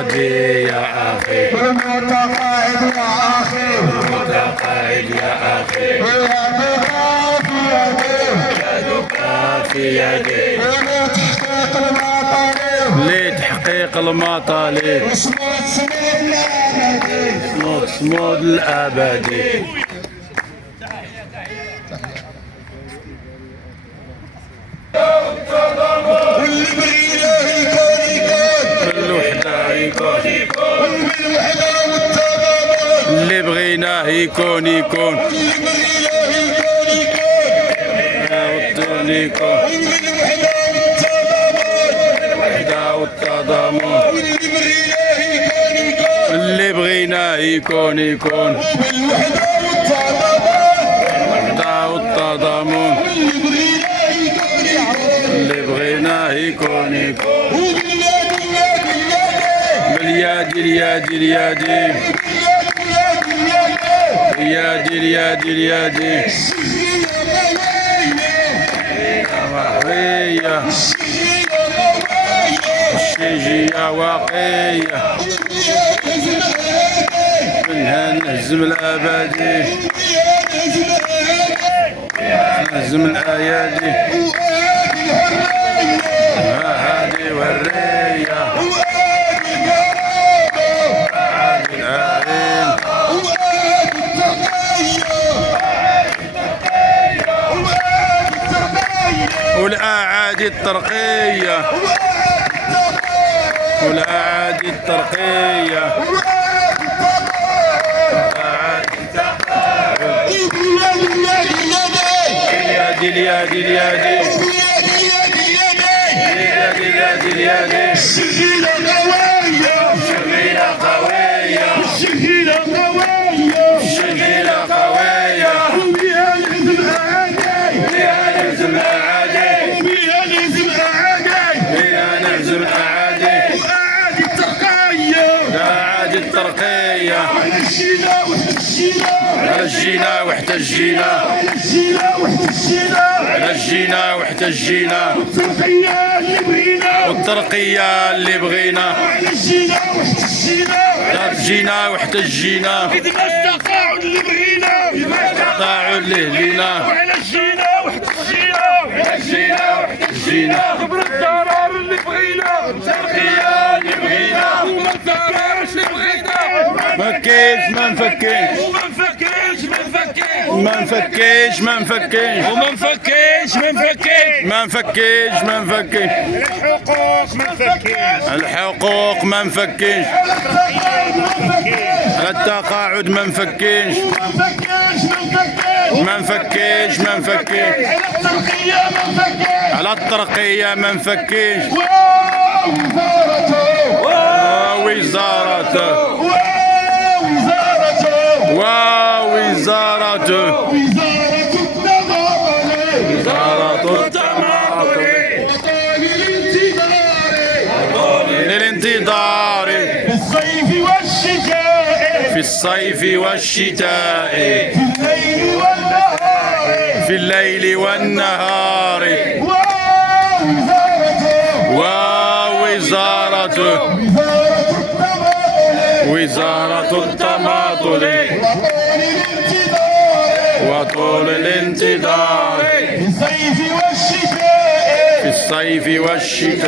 المتقاعد يا أخي المتقاعد يا أخي المتقاعد يا أخي يدك في يدي لتحقيق المطالب لتحقيق المطالب صمود الأبدي واللي بغينا يكون بالوحدة يكون وبالوحدة والتضامن اللي بغيناه يكون يكون واللي بغينا يكون يكون الوحدة والتضامن واللي بغينا يكون اللي بغيناه يكون يكون وبالوحدة والتضامن الوحدة والتضامن اللي بغينا يكون اللي بغيناه يكون يكون وباليد باليد اليد اليد اليد اليد اليد وقية الشجية وقية منها نهزم الأبدي نهزم الأيادي هادي والرية هادي العالم والأعادي الترقية والأعادي الترقية اليد اليد اليد اليد اليد الشهيدة قوية شغيلة قوية الشهيدة قوية شغيلة قوية وبيها نهزم أعادي بها نهزم الأعادي وبيها نهزم أعادي بها نهزم الأعادي وأعادي الترقية الأعادي الترقية على الجينا واحتجينا على الجينا واحتجينا على الجينا واحتجينا على الجينا واحتجينا الترقية اللي بغينا والترقية اللي بغينا على الجينا واحتجينا على الجينا واحتجينا إذا ما التقاعد اللي بغينا التقاعد اللي لينا وعلى الجينا واحتجينا على الجينا واحتجينا قبل الضرر اللي بغينا الترقية اللي بغينا وما الضرر اللي بغينا فكيش ما نفكيش وما نفكرش ما نفكرش ما نفكيش ما نفكيش وما نفكرش ما نفكرش ما نفكيش ما نفكيش الحقوق ما نفكرش الحقوق ما نفكيش على التقاعد ما نفكيش ما نفكيش ما نفكيش على الترقية ما نفكيش ووزارته ووزارته وزارة التماطل للانتظار في الصيف والشتاء في الليل والنهار ووزارته وزارة التماطل وطول الانتظار في الصيف والشتاء